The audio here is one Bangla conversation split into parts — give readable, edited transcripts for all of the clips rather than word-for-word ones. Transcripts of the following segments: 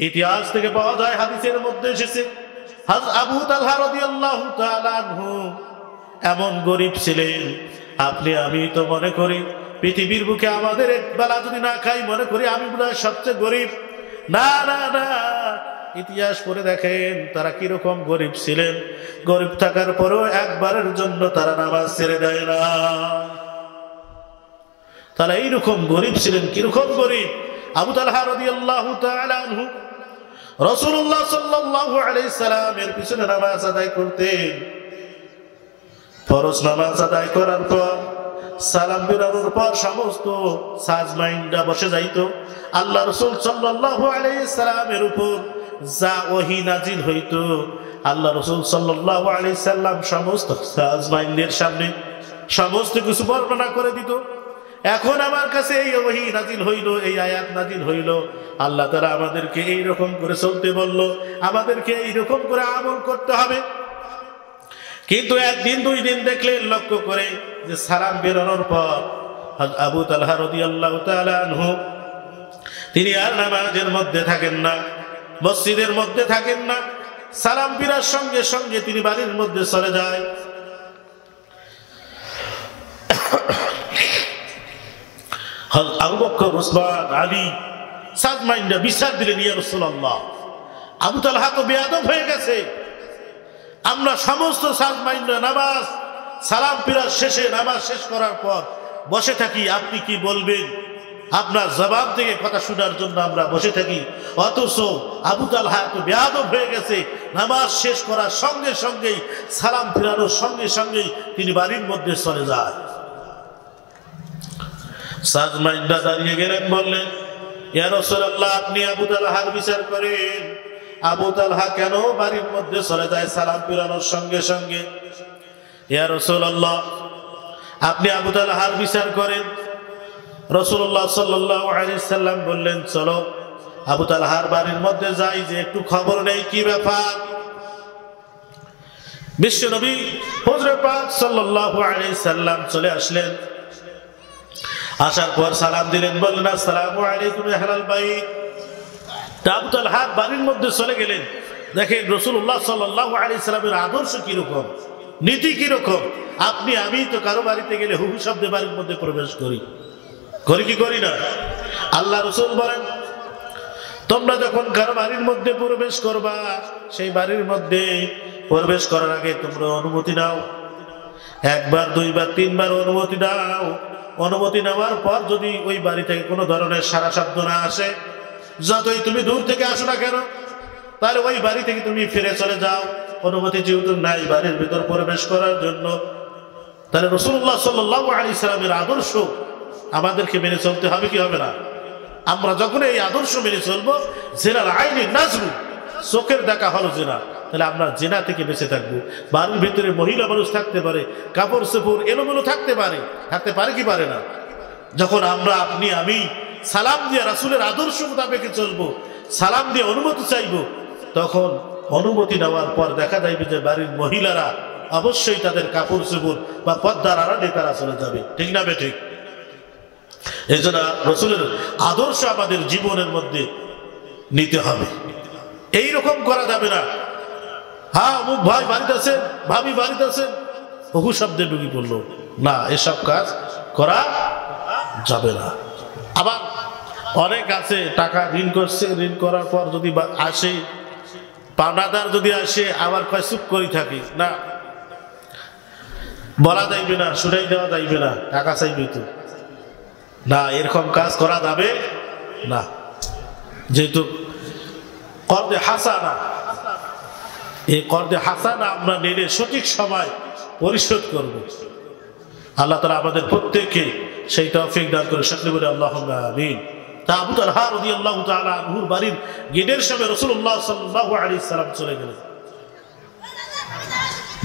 ইতিহাস থেকে পাওয়া যায়, হাদিসের মধ্যে এসেছে হযরত আবু তালহা রাদিয়াল্লাহু তাআলা আনহু এমন গরীব ছিলেন, আপনি আমি তো মনে করি পৃথিবীর বুকে আমাদের এক বেলা যদি না খাই মনে করি আমি বোধহয় সবচেয়ে গরীব। না না না, ইতিহাস পড়ে দেখেন তারা কিরকম গরীব ছিলেন। গরীব থাকার পরেও একবারের জন্য তারা নামাজ ছেড়ে দেয় না। তারা এইরকম গরীব ছিলেন। কিরকম গরীব? আবু তালহা রাদিয়াল্লাহু তাআলা আনহু রাসূলুল্লাহ সাল্লাল্লাহু আলাইহি সাল্লামের পিছনে নামাজ আদায় করতেন। ফরজ নামাজ আদায় করার পর সালাম ফেরানোর পর সমস্ত সাজমাইন্ডা বসে যাইত। আল্লাহ রাসূল সাল্লাল্লাহু আলাইহি সাল্লামের উপর যা ওহী নাজিল হইত, আল্লাহ রাসূল সাল্লাল্লাহু আলাইহি সাল্লাম সমস্ত সাজমাইন্ডের সামনে সমস্ত কিছু বর্ণনা করে দিত। এখন আমার কাছে এই ওহী নাজিল হইল, এই আয়াত নাজিল হইল, আল্লাহ তাআলা আমাদেরকে এই রকম করে চলতে বলল, আমাদেরকে এই রকম করে আমল করতে হবে। কিন্তু একদিন দুই দিন দেখলেন লক্ষ্য করে যে সালাম বেরোনোর পর আবু তালহা রাদিয়াল্লাহু তাআলা আনহু তিনি আর নামাজের মধ্যে থাকেন না, মসজিদের মধ্যে থাকেন না। সালাম ফিরার সঙ্গে সঙ্গে তিনি বাড়ির মধ্যে চলে যায়। আবু বকর, উসমান, আলী সাজমাইন্ডা বিচার দিলেন, ইয়া রাসূলুল্লাহ, আবু তালহা তো বেয়াদব হয়ে গেছে। আমরা সমস্ত সাজমাইন্ডা নামাজ সালাম ফিরার শেষে নামাজ শেষ করার পর বসে থাকি, আপনি কি বলবেন? আপনার জবাব থেকে কথা শোনার জন্য আমরা বসে থাকি, অথচ আবু তালহা তো বেয়াদব হয়ে গেছে। নামাজ শেষ করার সঙ্গে সঙ্গেই সালাম ফিরানোর সঙ্গে সঙ্গেই তিনি বাড়ির মধ্যে চলে যায়। সাজমাইন্ডা দাঁড়িয়ে গেলেন, বললেন, ইয়া রাসূলুল্লাহ, আপনি আবু তালহার বিচার করেন, আবু তালহা কেন বাড়ির মধ্যে চলে যায় সালাম ফিরানোর সঙ্গে সঙ্গে? ইয়া রাসূলুল্লাহ, আপনি আবু তালহার বিচার করেন। রাসূলুল্লাহ সাল্লাল্লাহু আলাইহি সাল্লাম বললেন, চলো আবু তালহার বাড়ির মধ্যে যাই, যে একটু খবর নেই কি ব্যাপার। বিশ্বনবী হুজুর পাক সাল্লাল্লাহু আলাইহি সাল্লাম চলে আসলেন। আসার পর সালাম দিলেন, বললেন, আসসালামু আলাইকুম আহলাল বাইত। আবু তালহা বাড়ির মধ্যে চলে গেলেন। দেখেন রাসূলুল্লাহ সাল্লাল্লাহু আলাইহি সাল্লামের আদর্শ কিরকম, নীতি কিরকম। আপনি আমি তো কারো বাড়িতে গেলে হু হু শব্দে বাড়ির মধ্যে প্রবেশ করি কি করি না? আল্লাহ রাসূল বলেন, তোমরা যখন কারো বাড়ির মধ্যে প্রবেশ করবা, সেই বাড়ির মধ্যে প্রবেশ করার আগে তোমরা অনুমতি নাও। একবার, দুইবার, তিনবার অনুমতি নাও। অনুমতি নেওয়ার পর যদি ওই বাড়ি থেকে কোনো ধরনের সারা শব্দ না আসে, যতই তুমি দূর থেকে আসো না কেন, তাহলে ওই বাড়ি থেকে তুমি ফিরে চলে যাও। অনুমতি যেহেতু নাই বাড়ির ভিতর প্রবেশ করার জন্য, তাহলে রাসূলুল্লাহ সাল্লাল্লাহু আলাইহি সাল্লামের আদর্শ আমাদেরকে মেনে চলতে হবে কি হবে না? আমরা যখন এই আদর্শ মেনে চলবো, জিনার আইনি নাজরু, চোখের দেখা হলো জিনা, তাহলে আমরা জিনা থেকে বেঁচে থাকবো। বাড়ির ভিতরে মহিলা মানুষ থাকতে পারে, কাপড় চোপড় এলোমেলো থাকতে পারে কি পারে না? যখন আমরা আপনি আমি সালাম দিয়ে রাসূলের আদর্শ মোতাবেক চলবো, সালাম দিয়ে অনুমতি চাইবো, তখন অনুমতি নেওয়ার পর দেখা যাবে যে বাড়ির মহিলারা অবশ্যই তাদের কাপড় চোপড় বা পর্দার আড়ালে তারা চলে যাবে। ঠিক না বেঠিক? এই জন্য রাসূলের আদর্শ আমাদের জীবনের মধ্যে নিতে হবে। এইরকম করা যাবে না, হ্যাঁ অমুক ভাই বাড়িতে আছেন, ভাবি বাড়িতে আছেন, বহু শব্দে ঢুকি পড়লো না, এসব কাজ করা যাবে না। আবার অনেক আছে টাকা ঋণ করছে, ঋণ করার পর যদি আসে পাওনাদার যদি আসে, আবার কয় চুপ করে থাকি, না বলা যাইবে না, শুনাই দেওয়া যাইবে না, টাকা চাইবে তো না, এরকম কাজ করা যাবে না। যেহেতু কর্দে হাসানা, এই কর্দে হাসানা আমরা নিলে সঠিক সময় পরিশোধ করব। আল্লাহ তাআলা আমাদের প্রত্যেককে সেই তৌফিক দান করে, সকলে বলে আল্লাহুম্মা আমিন। তা আবু তালহা রাদিয়াল্লাহু তাআলা আনহুর বাড়ির গেটের সামনে রাসূলুল্লাহ সাল্লাল্লাহু আলাইহি সাল্লাম চলে গেলেন।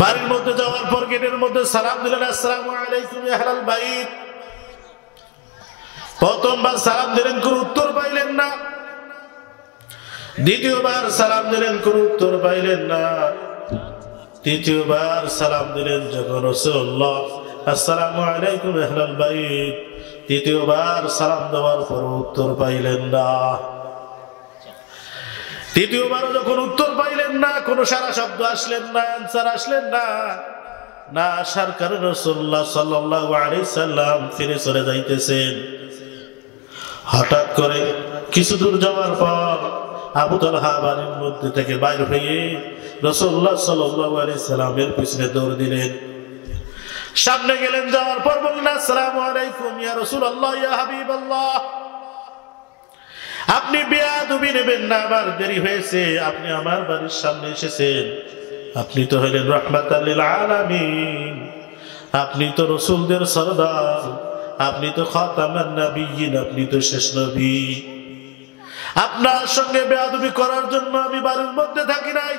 বাড়ির মধ্যে যাওয়ার পর গেটের মধ্যে সালাম দিলেন, আসসালামু আলাইকুম আহলাল বাইত। প্রথমবার সালাম দিলেন, কোন উত্তর পাইলেন না। দ্বিতীয়বার সালাম দিলেন, কোন উত্তর পাইলেন না। তৃতীয়বার সালাম দিলেন যখন রাসূলুল্লাহ, আসসালামু আলাইকুম আহলাল বাইত। তৃতীয়বার সালাম দেওয়ার পর উত্তর পাইলেন না। তৃতীয়বারও যখন উত্তর পাইলেন না, কোনো সারা শব্দ আসলেন না, অ্যান্সার আসলেন না, না আসার কারণে রাসূলুল্লাহ সাল্লাল্লাহু আলাইহি সাল্লাম ফিরে চলে যাইতেছেন। হঠাৎ করে কিছু দূর যাওয়ার পর আবু তালহা বাড়ির মধ্যে থেকে বাইর হয়ে রাসূলুল্লাহ সাল্লাল্লাহু আলাইহি সাল্লামের পিছনে দৌড় দিলেন। সামনে গেলেন, যাওয়ার পর বললেন, আসসালামু আলাইকুম ইয়া রাসূলুল্লাহ, ইয়া হাবিবাল্লাহ। আপনি বেয়াদবি নেবেন না, আমার দেরি হয়েছে, আপনি আমার বাড়ির সামনে এসেছেন। আপনি তো হলেন রাহমাতাল লিল আলামিন, আপনি তো রাসূলদের সরদার, আপনি তো খাতামান নবিয়্যিন, আপনি তো শেষ নবী। আপনার সঙ্গে বেয়াদবি করার জন্য আমি বাড়ির মধ্যে থাকি নাই,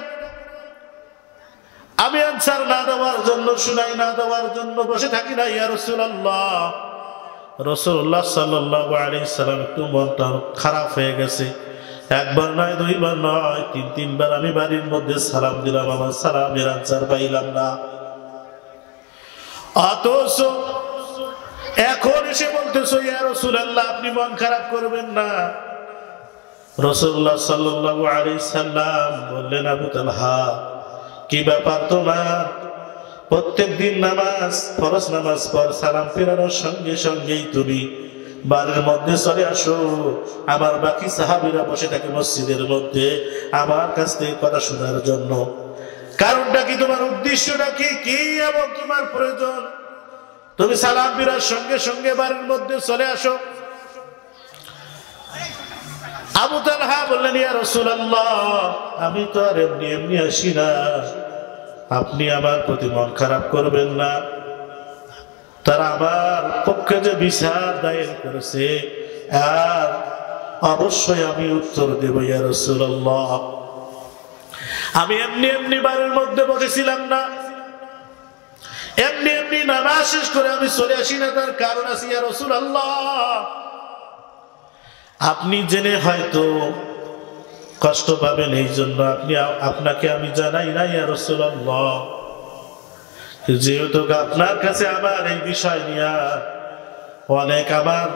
আমি আনসার না দেওয়ার জন্য, শুনাই না দেওয়ার জন্য বসে থাকি নাই ইয়া রাসূলুল্লাহ। রাসূলুল্লাহ সাল্লাল্লাহু আলাইহি সাল্লাম একটু মনটা খারাপ হয়ে গেছে। একবার নয়, দুইবার নয়, তিনবার আমি বাড়ির মধ্যে সালাম দিলাম, আমার সালামের আনসার পাইলাম না। অথচ এখন এসে বলতেছো ইয়া রাসূলুল্লাহ আপনি মন খারাপ করবেন না। রাসূলুল্লাহ সাল্লাল্লাহু আলাইহি সাল্লাম বললেন, আবু তালহা কি ব্যাপার তোমার? প্রত্যেক দিন নামাজ, ফরজ নামাজ পর সালাম ফেরানোর সঙ্গে সঙ্গেই তুমি বাড়ির মধ্যে চলে আসো, আমার বাকি সাহাবীরা বসে থাকে মসজিদের মধ্যে আমার কাছ থেকে কথা শোনার জন্য। কারণটা কি? তোমার উদ্দেশ্যটা কি? কি এবং তোমার প্রয়োজন? তুমি সালাম ফেরার সঙ্গে সঙ্গে বাড়ির মধ্যে চলে আসো। আবু তালহা বললেন, ইয়া রাসূলুল্লাহ আমি তো আর এমনি এমনি আসি না, আপনি আমার প্রতি মন খারাপ করবেন না। তারা আমার পক্ষে যে বিচার দায়ের করেছে আর অবশ্যই আমি উত্তর দেব ইয়া রাসূলুল্লাহ। আমি এমনি এমনি বাড়ির মধ্যে বসেছিলাম না, এমনি এমনি নামাজ শেষ করে আমি চলে আসি না, তার কারণ আছে ইয়া রাসূলুল্লাহ। আপনি জেনে হয়তো কষ্ট পাবেন, এই জন্য আপনাকে আমি জানাই না ইয়া রাসূলুল্লাহ। যেহেতু আপনার কাছে আমার এই বিষয় নিয়ে অনেক আমার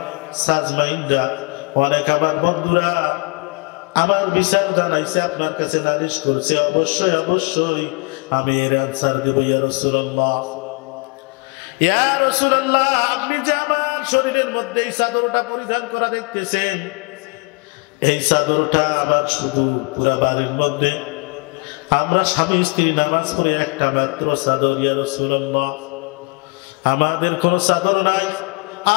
সাজমাইনরা, অনেক আমার বন্ধুরা আমার বিচার জানাইছে, আপনার কাছে নালিশ করছে, অবশ্যই অবশ্যই আমি এর আনসার দেব ইয়া রাসূলুল্লাহ। ইয়া রাসূলুল্লাহ আপনি যে আমার শরীরের মধ্যে এই চাদরটা পরিধান করা দেখতেছেন, এই চাদরটা আমার শুধু পুরা বাড়ির মধ্যে আমরা স্বামী স্ত্রী নামাজ পড়ে একটা মাত্র চাদর ইয়া রাসূলুল্লাহ, আমাদের কোনো চাদর নাই,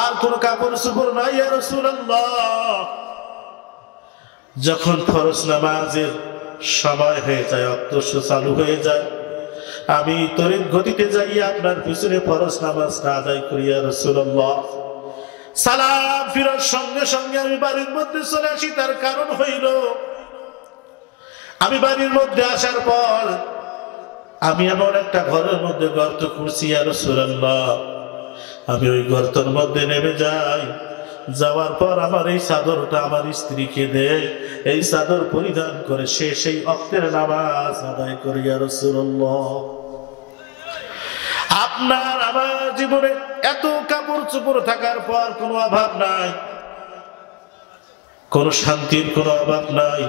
আর কোনো কাপড় চোপড় নাই ইয়া রাসূলুল্লাহ। যখন ফরজ নামাজের সময় হয়ে যায়, অক্ত চালু হয়ে যায়, আমি তড়িৎ গতিতে যাই আপনার পিছনে ফরজ নামাজটা আদায় করি ইয়া রাসূলুল্লাহ। সালাম ফিরার সঙ্গে সঙ্গে আমি বাড়ির মধ্যে চলে আসি, তার কারণ হইল আমি বাড়ির মধ্যে আসার পর আমি এমন একটা ঘরের মধ্যে গর্ত করছি ইয়া রাসূলুল্লাহ। আমি ওই গর্তের মধ্যে নেমে যাই, যাওয়ার পর আমার এই চাদরটা আমার স্ত্রীকে দেয়, এই চাদর পরিধান করে সে সেই ওয়াক্তের নামাজ আদায় করে ইয়া রাসূলুল্লাহ। আপনার আমার জীবনে এত কাপড় চোপড় থাকার পর কোনো অভাব নাই, কোনো শান্তির কোনো অভাব নাই,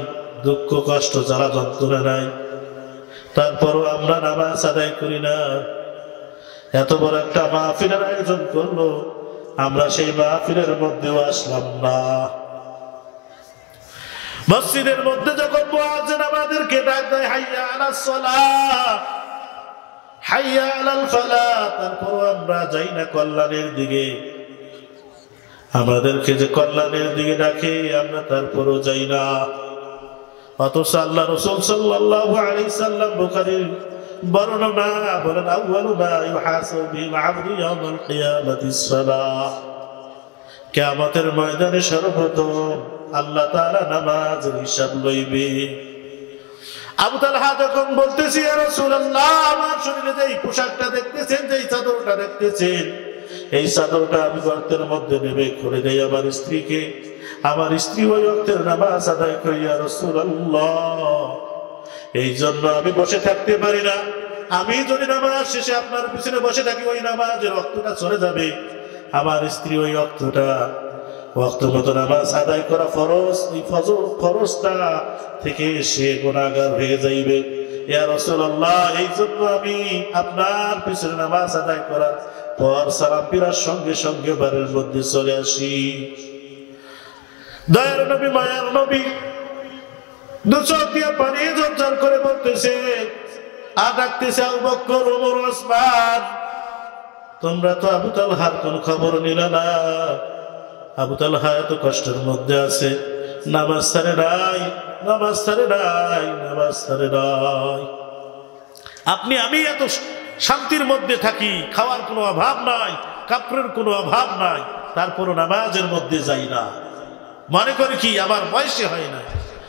দুঃখ কষ্ট জ্বালা যন্ত্রণা নাই, তারপরও আমরা নামাজ আদায় করি না। এত বড় একটা মাহফিলের আয়োজন করলো, আমরা সেই মাহফিলের মধ্যেও আসলাম না। মসজিদের মধ্যে যখন মুয়াজ্জিন আমাদেরকে ডাক দেয় হাইয়া আলাস সালাহ, হাইয়া আলাল ফালাহ, তারপরও আমরা যাই না কল্যাণের দিকে। আমাদেরকে যে কল্যাণের দিকে ডাকে আমরা তারপরও যাই না। অথচ আল্লাহ রাসূল সাল্লাল্লাহু আলাইহি সাল্লাম বুখারীর বর্ণনা বলেন, আউয়ালু মা ইউহাসাবু বিল আবদি ইয়াউমাল কিয়ামাতিস সালাহ। কিয়ামতের ময়দানে সর্বপ্রথম আল্লাহ তাআলা নামাজের হিসাব লইবে। আবু তালহা যখন বলতেছি, ইয়া রাসূলুল্লাহ আমার শরীরে যে পোশাকটা দেখতেছেন, যে চাদরটা দেখতেছেন, এই চাদরটা আমি গর্তের মধ্যে নেবে করে দেই আমার স্ত্রীকে, আমার স্ত্রী ওই ওয়াক্তের নামাজ আদায় করে ইয়া রাসূলুল্লাহ। এই জন্য আমি বসে থাকতে পারি না। আমি যদি নামাজ শেষে আপনার পিছনে বসে থাকি, ওই নামাজের ওয়াক্তটা চলে যাবে, আমার স্ত্রী ওই ওয়াক্তটা ওয়াক্ত মতো নামাজ আদায় করা ফরজ, এই ফরজটা থেকে সে গুনাহগার হয়ে যাইবে। ইয়া রাসূলুল্লাহ, এই জন্য আমি আপনার পিছনে নামাজ আদায় করার পর সালাম ফিরার সঙ্গে সঙ্গে বাড়ির মধ্যে চলে আসি। দয়ার নবী, মায়ার নবী দু চোখ দিয়ে পানি ঝরঝর করে পড়তেছে আর ডাকতেছে, আবু বকর, ওমর, ওসমান, তোমরা তো আবু তালহার কোন খবর নিলে না। আবু তালহা এত কষ্টের মধ্যে আছে, নামাজ ছাড়ে নাই, নামাজ ছাড়ে নাই, নামাজ ছাড়ে নাই। আপনি আমি এত শান্তির মধ্যে থাকি, খাওয়ার কোনো অভাব নাই, কাপড়ের কোনো অভাব নাই, তারপরও নামাজের মধ্যে যাই না। মনে করি কি আমার বয়সে হয় না।